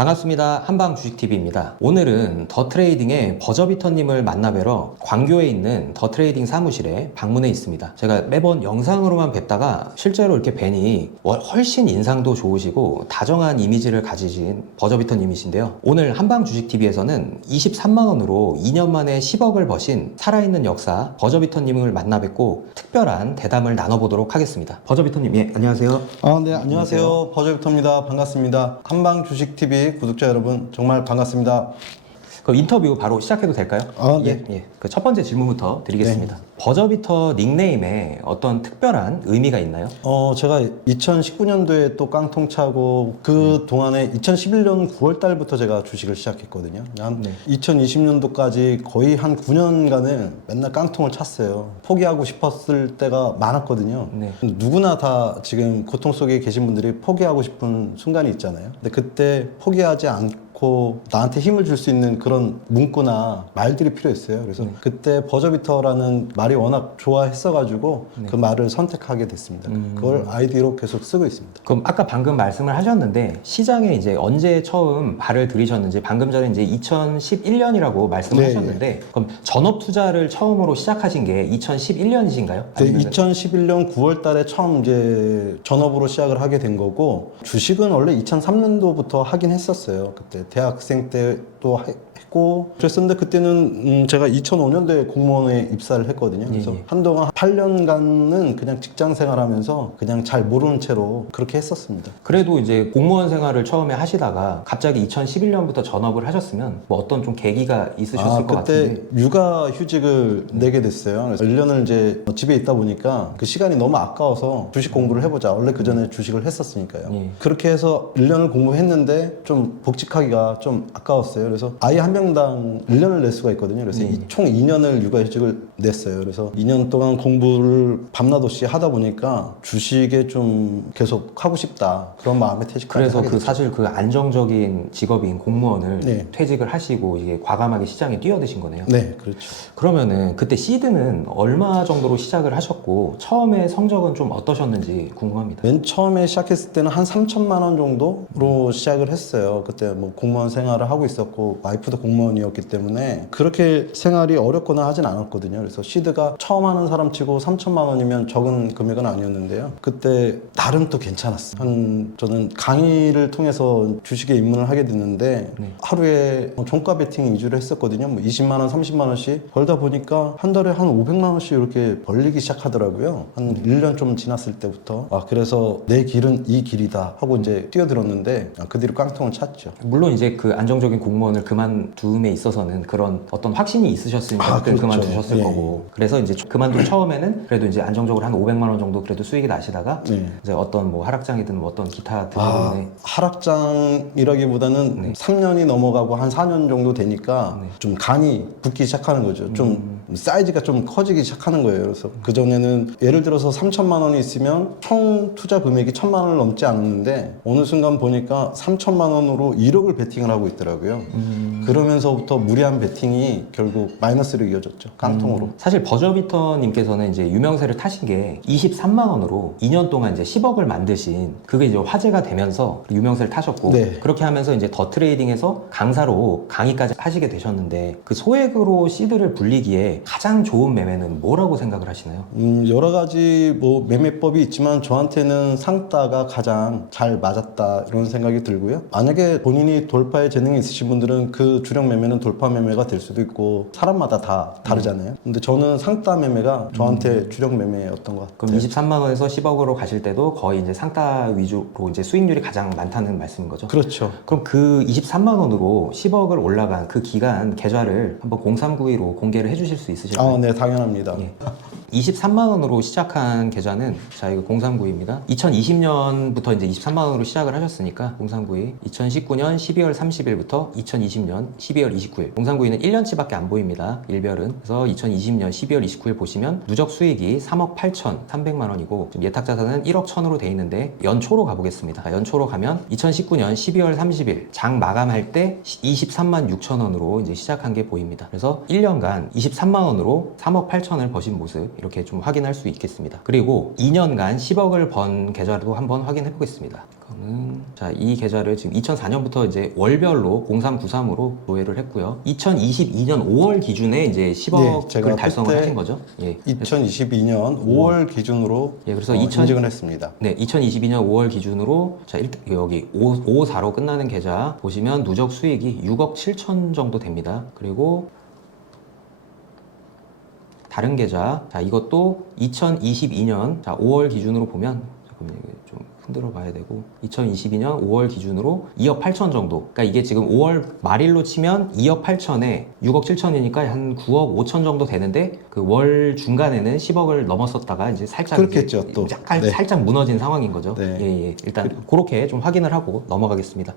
반갑습니다. 한방 주식TV입니다. 오늘은 더 트레이딩의 버저비터님을 만나뵈러 광교에 있는 더 트레이딩 사무실에 방문해 있습니다. 제가 매번 영상으로만 뵙다가 실제로 이렇게 뵈니 훨씬 인상도 좋으시고 다정한 이미지를 가지신 버저비터님이신데요. 오늘 한방 주식TV에서는 23만원으로 2년 만에 10억을 버신 살아있는 역사 버저비터님을 만나 뵙고 특별한 대담을 나눠보도록 하겠습니다. 버저비터님, 예, 안녕하세요. 아, 네, 안녕하세요. 버저비터입니다. 반갑습니다. 한방 주식 TV 구독자 여러분, 정말 반갑습니다. 그 인터뷰 바로 시작해도 될까요? 아, 네. 예, 예. 그 첫 번째 질문부터 드리겠습니다. 버저비터 닉네임에 어떤 특별한 의미가 있나요? 어, 제가 2019년도에 또 깡통 차고 그 동안에 2011년 9월 달부터 제가 주식을 시작했거든요. 한 네. 2020년도까지 거의 한 9년간은 맨날 깡통을 찼어요. 포기하고 싶었을 때가 많았거든요. 네. 누구나 다 지금 고통 속에 계신 분들이 포기하고 싶은 순간이 있잖아요. 근데 그때 포기하지 않고 나한테 힘을 줄 수 있는 그런 문구나 말들이 필요했어요. 그래서 네. 그때 버저비터라는 말이 워낙 좋아했어가지고 그 말을 선택하게 됐습니다. 네. 음. 그걸 아이디로 계속 쓰고 있습니다. 그럼 아까 방금 말씀을 하셨는데 시장에 이제 언제 처음 발을 들이셨는지 방금 전에 이제 2011년이라고 말씀을 네, 하셨는데 그럼 전업 투자를 처음으로 시작하신 게 2011년이신가요? 네, 2011년 9월 달에 처음 이제 전업으로 시작을 하게 된 거고 주식은 원래 2003년도부터 하긴 했었어요. 그때 대학생 때 또 했고 그랬었는데 그때는 음 제가 2005년도에 공무원에 입사를 했거든요. 그래서 예, 예. 한동안 8년간은 그냥 직장 생활하면서 그냥 잘 모르는 채로 그렇게 했었습니다. 그래도 이제 공무원 생활을 처음에 하시다가 갑자기 2011년부터 전업을 하셨으면 뭐 어떤 좀 계기가 있으셨을 아, 것 그때 같은데 육아 휴직을 내게 됐어요. 그래서 1년을 이제 집에 있다 보니까 그 시간이 너무 아까워서 주식 공부를 해보자. 원래 그 전에 주식을 했었으니까요. 예. 그렇게 해서 1년을 공부했는데 좀 복직하기가 좀 아까웠어요. 그래서 아이 한 명당 1년을 낼 수가 있거든요. 그래서 예. 이- 총 2년을 육아 휴직을 냈어요. 그래서 2년 동안 공부를 밤낮 없이 하다 보니까 주식에 좀 계속 하고 싶다. 그런 마음에 퇴직하게 그래서 그. 사실 그 안정적인 직업인 공무원을 네. 퇴직을 하시고 이게 과감하게 시장에 뛰어드신 거네요. 네, 그렇죠. 그러면은 그때 시드는 얼마 정도로 시작을 하셨고 처음에 성적은 좀 어떠셨는지 궁금합니다. 맨 처음에 시작했을 때는 한 3천만 원 정도로 시작을 했어요. 그때 뭐 공 무원 생활을 하고 있었고 와이프도 공무원이었기 때문에 그렇게 생활이 어렵거나 하진 않았거든요. 그래서 시드가 처음 하는 사람 치고 3천만 원이면 적은 금액은 아니었는데요. 그때 나름 또 괜찮았어요. 한 저는 강의를 통해서 주식에 입문을 하게 됐는데 네. 하루에 뭐 종가 베팅 위주로 했었거든요. 뭐 20만 원, 30만 원씩 벌다 보니까 한 달에 한 500만 원씩 이렇게 벌리기 시작하더라고요. 한 1년 좀 지났을 때부터. 아, 그래서 내 길은 이 길이다 하고 이제 뛰어들었는데 아, 그 뒤로 깡통을 찼죠. 물론 이제 그 안정적인 공무원을 그만두음에 있어서는 그런 어떤 확신이 있으셨으니까 아, 그때 그렇죠. 그만두셨을 예. 거고 그래서 이제 그만둔 처음에는 그래도 이제 안정적으로 한 500만 원 정도 그래도 수익이 나시다가 네. 이제 어떤 뭐 하락장이든 뭐 어떤 기타 아, 등등의 하락장이라기보다는 네. 3년이 넘어가고 한 4년 정도 되니까 네. 좀 간이 붙기 시작하는 거죠. 좀 음. 사이즈가 좀 커지기 시작하는 거예요. 그래서 그전에는 예를 들어서 3천만 원이 있으면 총 투자 금액이 천만 원을 넘지 않았는데 어느 순간 보니까 3천만 원으로 1억을 베팅을 하고 있더라고요. 음. 그러면서부터 무리한 베팅이 결국 마이너스로 이어졌죠. 깡통으로. 음, 사실 버저비터님께서는 이제 유명세를 타신 게 23만 원으로 2년 동안 이제 10억을 만드신 그게 이제 화제가 되면서 유명세를 타셨고 네. 그렇게 하면서 이제 더 트레이딩에서 강사로 강의까지 하시게 되셨는데 그 소액으로 시드를 불리기에 가장 좋은 매매는 뭐라고 생각을 하시나요? 음, 여러 가지 뭐 매매법이 있지만 저한테는 상따가 가장 잘 맞았다 이런 생각이 들고요. 만약에 본인이 돌파에 재능이 있으신 분들은 그 주력 매매는 돌파 매매가 될 수도 있고 사람마다 다 다르잖아요. 근데 저는 상따 매매가 저한테 주력 매매였던 것 같아요. 그럼 23만 원에서 10억으로 가실 때도 거의 이제 상가 위주로 이제 수익률이 가장 많다는 말씀인 거죠? 그렇죠. 그럼 그 23만 원으로 10억을 올라간 그 기간 계좌를 한번 0392로 공개를 해주실 수 있으실까요? 아, 네, 당연합니다. 예. 23만 원으로 시작한 계좌는 자 이거 0392입니다. 2020년부터 이제 23만 원으로 시작을 하셨으니까 0392 2019년 12월 30일부터 2020년 12월 29일 0392는 1년치밖에 안 보입니다. 일별은 그래서 2020년 12월 29일 보시면 누적 수익이 3억 8천 3백만 원이고 예탁 자산은 1억 천으로 돼 있는데 연초로 가보겠습니다. 자, 연초로 가면 2019년 12월 30일 장 마감할 때 23만 6천 원으로 이제 시작한 게 보입니다. 그래서 1년간 23만 원으로 3억 8천을 버신 모습 이렇게 좀 확인할 수 있겠습니다. 그리고 2년간 10억을 번 계좌도 한번 확인해 보겠습니다. 이거는 자, 이 계좌를 지금 2004년부터 이제 월별로 0393으로 조회를 했고요. 2022년 5월 기준에 이제 10억을 예, 제가 달성을 하신 거죠. 예. 2022년 5월 기준으로 예, 그래서 어, 2000 인증을 했습니다. 네, 2022년 5월 기준으로 자, 일, 여기 5, 54로 끝나는 계좌 보시면 누적 수익이 6억 7천 정도 됩니다. 그리고 다른 계좌, 자, 이것도 2022년 자, 5월 기준으로 보면 잠깐만요. 이게 좀 흔들어 봐야 되고 2022년 5월 기준으로 2억 8천 정도. 그러니까 이게 지금 5월 말일로 치면 2억 8천에 6억 7천이니까 한 9억 5천 정도 되는데 그 월 중간에는 10억을 넘었었다가 이제 살짝 그렇겠죠, 이제 또. 약간 네. 살짝 무너진 상황인 거죠. 네. 예, 예. 일단 그렇게 좀 확인을 하고 넘어가겠습니다.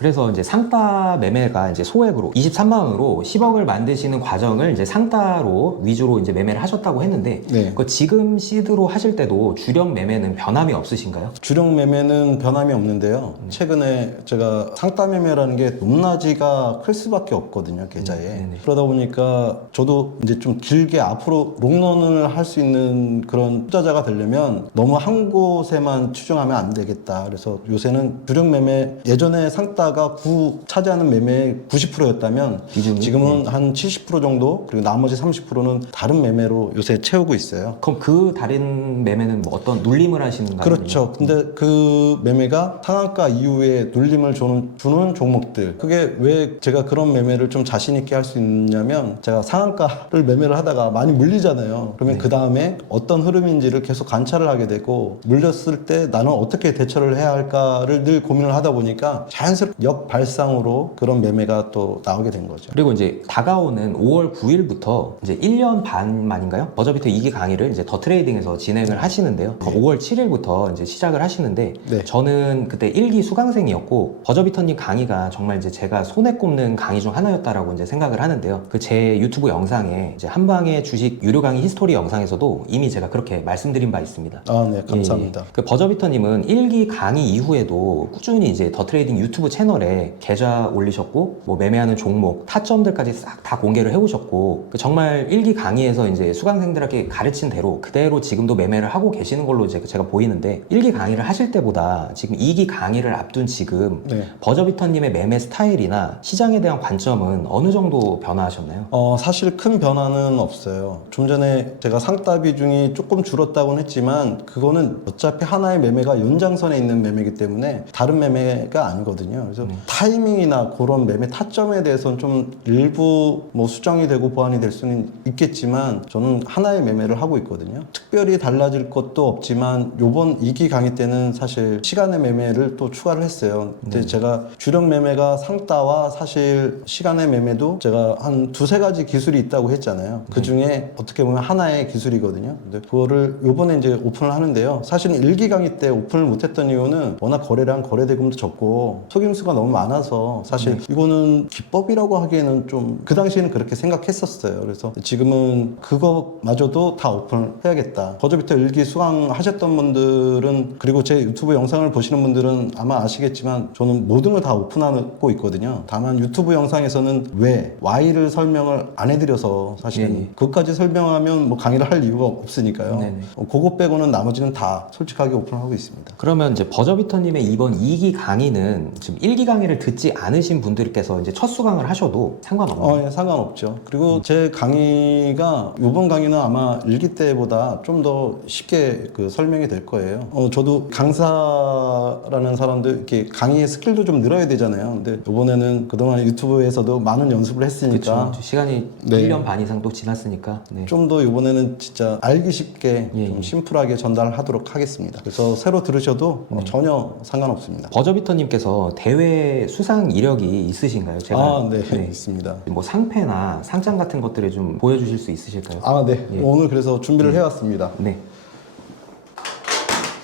네. 그래서 이제 상따 매매가 이제 소액으로 23만 원으로 10억을 만드시는 과정을 이제 상따로 위주로 이제 매매를 하셨다고 했는데 네. 그 지금 시드로 하실 때도 주력 매매는 변함이 없으신가요? 주력 매매는 변함이 없는데요. 음. 최근에 제가 상따 매매라는 게 높낮이가 클 수밖에 없거든요, 계좌에. 음. 그러다 보니까 저도 이제 좀 길게 앞으로 롱런을 할 수 있는 그런 투자자가 되려면 너무 한 곳에만 추종하면 안 되겠다. 그래서 요새는 주력 매매 예전에 상따 가구 차지하는 매매의 90%였다면 비중이? 지금은 한 70% 정도 그리고 나머지 30%는 다른 매매로 요새 채우고 있어요. 그럼 그 다른 매매는 뭐 어떤 눌림을 하시는가요? 그렇죠. 근데 그 매매가 상한가 이후에 눌림을 주는, 주는 종목들. 그게 왜 제가 그런 매매를 좀 자신 있게 할 수 있냐면 제가 상한가를 매매를 하다가 많이 물리잖아요. 그러면 그 다음에 어떤 흐름인지를 계속 관찰을 하게 되고 물렸을 때 나는 어떻게 대처를 해야 할까를 늘 고민을 하다 보니까 자연스럽게 역발상으로 그런 매매가 또 나오게 된 거죠. 그리고 이제 다가오는 5월 9일부터 이제 1년 반 만인가요? 버저비터 2기 강의를 이제 더 트레이딩에서 진행을 하시는데요. 5월 7일부터 이제 시작을 하시는데 네. 저는 그때 1기 수강생이었고 버저비터님 강의가 정말 이제 제가 손에 꼽는 강의 중 하나였다라고 이제 생각을 하는데요. 그 제 유튜브 영상에 이제 한방의 주식 유료 강의 히스토리 영상에서도 이미 제가 그렇게 말씀드린 바 있습니다. 아, 네. 감사합니다. 예, 예. 그 버저비터님은 1기 강의 이후에도 꾸준히 이제 더 트레이딩 유튜브 채널 에 계좌 올리셨고, 뭐 매매하는 종목, 타점들까지 싹 다 공개를 해오셨고, 그 정말 1기 강의에서 이제 수강생들에게 가르친 대로 그대로 지금도 매매를 하고 계시는 걸로 이제 제가 보이는데, 1기 강의를 하실 때보다 지금 2기 강의를 앞둔 지금 네. 버저비터님의 매매 스타일이나 시장에 대한 관점은 어느 정도 변화하셨나요? 어, 사실 큰 변화는 없어요. 좀 전에 제가 상따 비중이 조금 줄었다고는 했지만 그거는 어차피 하나의 매매가 연장선에 있는 매매이기 때문에 다른 매매가 아니거든요. 그래서 타이밍이나 그런 매매 타점에 대해서는 좀 일부 뭐 수정이 되고 보완이 될 수는 있겠지만 저는 하나의 매매를 하고 있거든요. 특별히 달라질 것도 없지만 요번 2기 강의 때는 사실 시간의 매매를 또 추가를 했어요. 근데 제가 주력 매매가 상따와 사실 시간의 매매도 제가 한 두세 가지 기술이 있다고 했잖아요. 그 중에 어떻게 보면 하나의 기술이거든요. 근데 그거를 요번에 이제 오픈을 하는데요. 사실은 1기 강의 때 오픈을 못했던 이유는 워낙 거래량 거래 대금도 적고 속임수 가 너무 많아서 사실 이거는 기법이라고 하기에는 좀 그 당시에는 그렇게 생각했었어요. 그래서 지금은 그거마저도 다 오픈을 해야겠다. 거저부터 1기 수강하셨던 분들은 그리고 제 유튜브 영상을 보시는 분들은 아마 아시겠지만 저는 모든 걸 다 오픈하고 있거든요. 다만 유튜브 영상에서는 왜, why를 설명을 안 해드려서 사실은 예, 예. 그것까지 설명하면 뭐 강의를 할 이유가 없으니까요. 네네. 어, 그거 빼고는 나머지는 다 솔직하게 오픈하고 있습니다. 그러면 이제 버저비터님의 이번 2기 강의는 지금 1기 강의를 듣지 않으신 분들께서 이제 첫 수강을 하셔도 상관없나요? 어, 예, 상관없죠. 그리고 제 강의가 이번 강의는 아마 일기 때보다 좀 더 쉽게 그 설명이 될 거예요. 어, 저도 강사라는 사람들 이렇게 강의의 스킬도 좀 늘어야 되잖아요. 근데 이번에는 그동안 유튜브에서도 많은 연습을 했으니까 그렇죠. 시간이 네. 1년 반 이상 또 지났으니까. 네. 좀 더 이번에는 진짜 알기 쉽게 예, 좀 예. 심플하게 전달하도록 하겠습니다. 그래서 새로 들으셔도 네. 어, 전혀 상관없습니다. 버저비터님께서 대회 수상 이력이 있으신가요? 제가 아, 네, 있습니다. 뭐 상패나 상장 같은 것들을 좀 보여주실 수 있으실까요? 아, 네. 예. 오늘 그래서 준비를 해왔습니다. 네.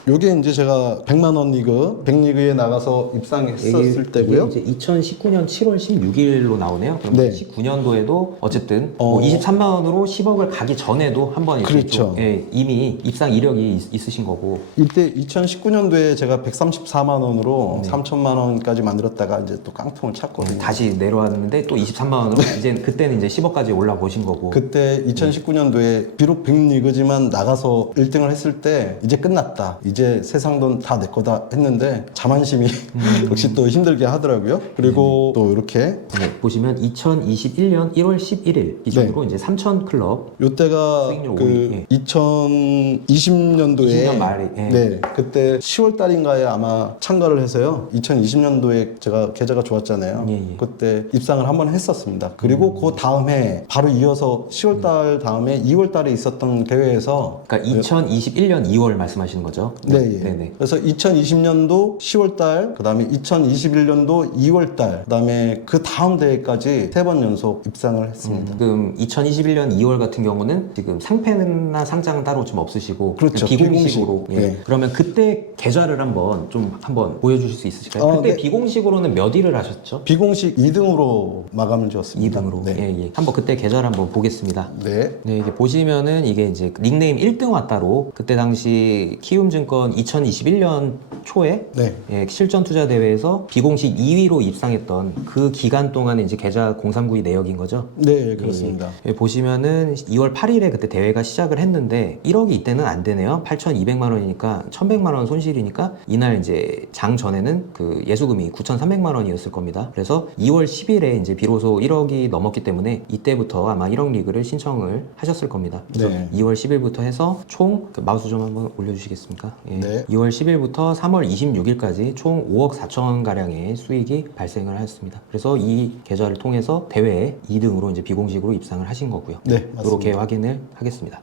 요게 이제 제가 100만 원 리그, 100 리그에 나가서 입상했었을 때고요. 이게 이제 2019년 7월 16일로 나오네요. 그럼 네. 19년도에도 어쨌든 어. 뭐 23만 원으로 10억을 가기 전에도 한번 이렇게 그렇죠. 좀, 예, 이미 입상 이력이 있, 있으신 거고. 이때 2019년도에 제가 134만 원으로 네. 3천만 원까지 만들었다가 이제 또 깡통을 찼거든요. 다시 내려왔는데 또 23만 원으로 이제 그때는 이제 10억까지 올라 보신 거고. 그때 2019년도에 비록 100리그지만 나가서 1등을 했을 때 이제 끝났다. 이제 세상 돈 다 내 거다 했는데 자만심이 음. 역시 또 힘들게 하더라고요. 그리고 또 이렇게 네, 보시면 2021년 1월 11일 기준으로 이제 3천 클럽 요때가 수익률 그 오위, 예. 2020년도에 20년 말에, 예. 네 그때 10월 달인가에 아마 참가를 해서요 2020년도에 제가 계좌가 좋았잖아요 예, 예. 그때 입상을 한번 했었습니다 그리고 그 다음 해 바로 이어서 10월 달 다음에 2월 달에 있었던 대회에서 그러니까 2021년 2월 말씀하시는 거죠? 네, 예. 네네. 그래서 2020년도 10월 달, 그 다음에 2021년도 2월 달, 그 다음에 그 다음 대회까지 세 번 연속 입상을 했습니다. 지금 2021년 2월 같은 경우는 지금 상패나 상장은 따로 좀 없으시고 그렇죠. 비공식으로 비공식. 예. 네. 그러면 그때 계좌를 한번 좀 한번 보여주실 수 있으실까요? 어, 그때 네. 비공식으로는 몇 일을 하셨죠? 비공식 2등으로 마감을 지었습니다. 2등으로 네. 예, 예. 한번 그때 계좌를 한번 보겠습니다. 네. 네, 이게 보시면은 이게 이제 닉네임 1등 왔다로 그때 당시 키움증 권 2021년 초에 네. 예, 실전 투자 대회에서 비공식 2위로 입상했던 그 기간 동안에 이제 계좌 039이 내역인 거죠. 네, 그렇습니다. 예, 보시면은 2월 8일에 그때 대회가 시작을 했는데 1억이 이때는 안 되네요. 8,200만 원이니까 1,100만 원 손실이니까 이날 이제 장 전에는 그 예수금이 9,300만 원이었을 겁니다. 그래서 2월 10일에 이제 비로소 1억이 넘었기 때문에 이때부터 아마 1억 리그를 신청을 하셨을 겁니다. 그래서 네. 2월 10일부터 해서 총 그 마우스 좀 한번 올려주시겠습니까? 예. 네. 2월 10일부터 3월 26일까지 총 5억 4천 가량의 수익이 발생을 하였습니다. 그래서 이 계좌를 통해서 대회에 2등으로 이제 비공식으로 입상을 하신 거고요. 네, 맞습니다. 이렇게 확인을 하겠습니다.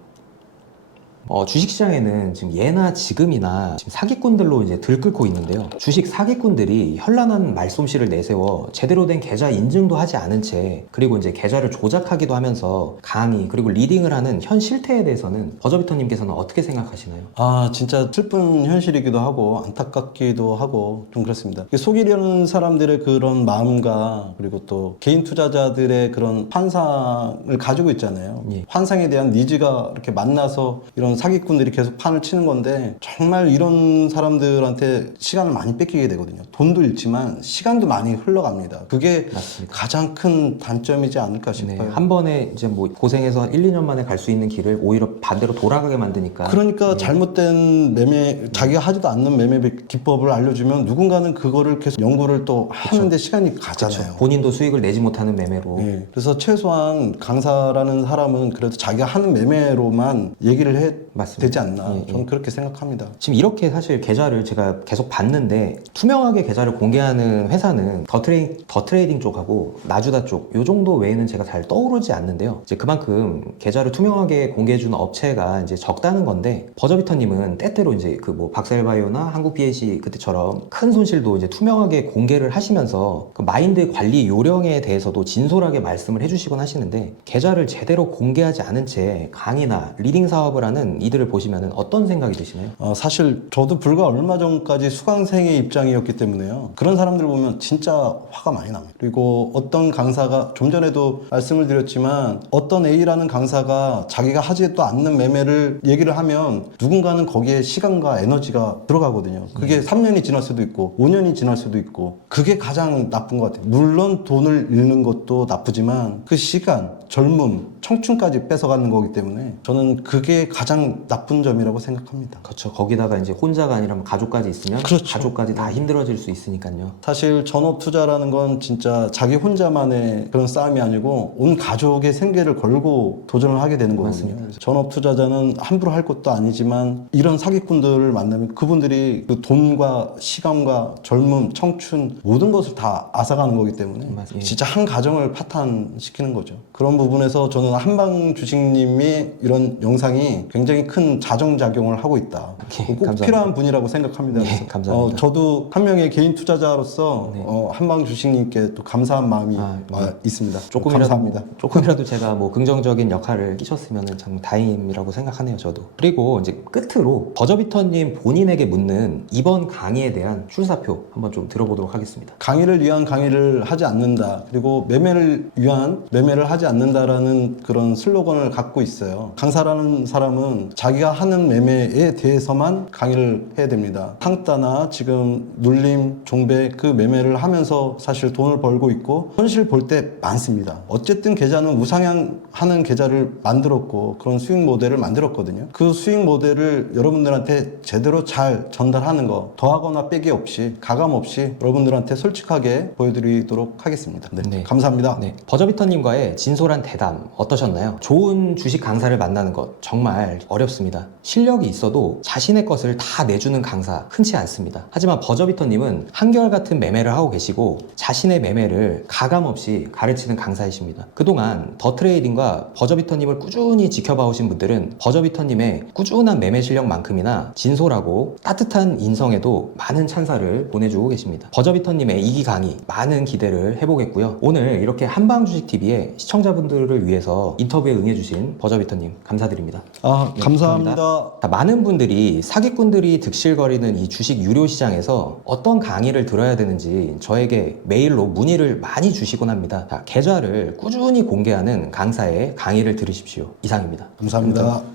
어, 주식시장에는 지금 예나 지금이나 지금 사기꾼들로 이제 들끓고 있는데요. 주식 사기꾼들이 현란한 말솜씨를 내세워 제대로 된 계좌 인증도 하지 않은 채 그리고 이제 계좌를 조작하기도 하면서 강의 그리고 리딩을 하는 현 실태에 대해서는 버저비터님께서는 어떻게 생각하시나요? 아, 진짜 슬픈 현실이기도 하고 안타깝기도 하고 좀 그렇습니다. 속이려는 사람들의 그런 마음과 그리고 또 개인 투자자들의 그런 환상을 가지고 있잖아요. 예. 환상에 대한 니즈가 이렇게 만나서 이런 사기꾼들이 계속 판을 치는 건데 정말 이런 사람들한테 시간을 많이 뺏기게 되거든요. 돈도 잃지만 시간도 많이 흘러갑니다. 그게 맞습니다. 가장 큰 단점이지 않을까 네, 싶어요. 한 번에 이제 뭐 고생해서 1, 2년 만에 갈 수 있는 길을 오히려 반대로 돌아가게 만드니까 그러니까 잘못된 매매 자기가 하지도 않는 매매 기법을 알려주면 누군가는 그거를 계속 연구를 또 하는데 시간이 가잖아요. 본인도 수익을 내지 못하는 매매로 예. 그래서 최소한 강사라는 사람은 그래도 자기가 하는 매매로만 얘기를 해 맞습니다. 되지 않나 예, 예. 저는 그렇게 생각합니다. 지금 이렇게 사실 계좌를 제가 계속 봤는데 투명하게 계좌를 공개하는 회사는 더 트레이 더 트레이딩 쪽하고 나주다 쪽 요 정도 외에는 제가 잘 떠오르지 않는데요. 이제 그만큼 계좌를 투명하게 공개해 주는 업체가 이제 적다는 건데 버저비터님은 때때로 이제 그 뭐 박셀바이오나 한국 BAC 그때처럼 큰 손실도 이제 투명하게 공개를 하시면서 그 마인드 관리 요령에 대해서도 진솔하게 말씀을 해주시곤 하시는데 계좌를 제대로 공개하지 않은 채 강의나 리딩 사업을 하는 이들을 보시면 어떤 생각이 드시나요? 어, 사실 저도 불과 얼마 전까지 수강생의 입장이었기 때문에요. 그런 사람들 보면 진짜 화가 많이 납니다. 그리고 어떤 강사가 좀 전에도 말씀을 드렸지만 어떤 A라는 강사가 자기가 하지도 않는 매매를 얘기를 하면 누군가는 거기에 시간과 에너지가 들어가거든요. 그게 3년이 지날 수도 있고 5년이 지날 수도 있고 그게 가장 나쁜 것 같아요. 물론 돈을 잃는 것도 나쁘지만 그 시간, 젊음, 청춘까지 뺏어가는 거기 때문에 저는 그게 가장 나쁜 점이라고 생각합니다. 그렇죠. 거기다가 이제 혼자가 아니라 뭐 가족까지 있으면 그렇죠. 가족까지 다 힘들어질 수 있으니까요. 사실 전업 투자라는 건 진짜 자기 혼자만의 그런 싸움이 아니고 온 가족의 생계를 걸고 도전을 하게 되는 거거든요. 맞습니다. 전업 투자자는 함부로 할 것도 아니지만 이런 사기꾼들을 만나면 그분들이 그 돈과 시간과 젊음, 청춘 모든 것을 다 앗아가는 거기 때문에 맞- 예. 진짜 한 가정을 파탄시키는 거죠. 그런 부분에서 저는 한방 주식님이 이런 영상이 굉장히 큰 자정작용을 하고 있다. 예, 꼭 감사합니다. 필요한 분이라고 생각합니다. 예, 그래서 감사합니다. 어, 저도 한 명의 개인 투자자로서 네. 어, 한방 주식님께 또 감사한 마음이 아, 아, 있습니다. 조금이라도 감사합니다. 조금이라도 제가 뭐 긍정적인 역할을 끼쳤으면 참 다행이라고 생각하네요, 저도. 그리고 이제 끝으로 버저비터님 본인에게 묻는 이번 강의에 대한 출사표 한번 좀 들어보도록 하겠습니다. 강의를 위한 강의를 하지 않는다. 그리고 매매를 위한 매매를 하지 않는다라는 그런 슬로건을 갖고 있어요. 강사라는 사람은 자기가 하는 매매에 대해서만 강의를 해야 됩니다. 탕따나 지금 눌림, 종배 그 매매를 하면서 사실 돈을 벌고 있고 현실 볼 때 많습니다. 어쨌든 계좌는 우상향 하는 계좌를 만들었고 그런 수익 모델을 만들었거든요. 그 수익 모델을 여러분들한테 제대로 잘 전달하는 거 더하거나 빼기 없이 가감 없이 여러분들한테 솔직하게 보여드리도록 하겠습니다. 네, 네. 감사합니다. 네, 버저비터님과의 진솔한 대담 어 떠셨나요? 좋은 주식 강사를 만나는 것 정말 어렵습니다. 실력이 있어도 자신의 것을 다 내주는 강사 흔치 않습니다. 하지만 버저비터님은 한결같은 매매를 하고 계시고 자신의 매매를 가감 없이 가르치는 강사이십니다. 그동안 더 트레이딩과 버저비터님을 꾸준히 지켜봐 오신 분들은 버저비터님의 꾸준한 매매 실력만큼이나 진솔하고 따뜻한 인성에도 많은 찬사를 보내주고 계십니다. 버저비터님의 이기 강의 많은 기대를 해보겠고요. 오늘 이렇게 한방 주식TV의 시청자분들을 위해서 인터뷰에 응해주신 버저비터님 감사드립니다. 아, 네, 감사합니다. 자, 많은 분들이 사기꾼들이 득실거리는 이 주식 유료 시장에서 어떤 강의를 들어야 되는지 저에게 메일로 문의를 많이 주시곤 합니다. 자, 계좌를 꾸준히 공개하는 강사의 강의를 들으십시오. 이상입니다. 감사합니다.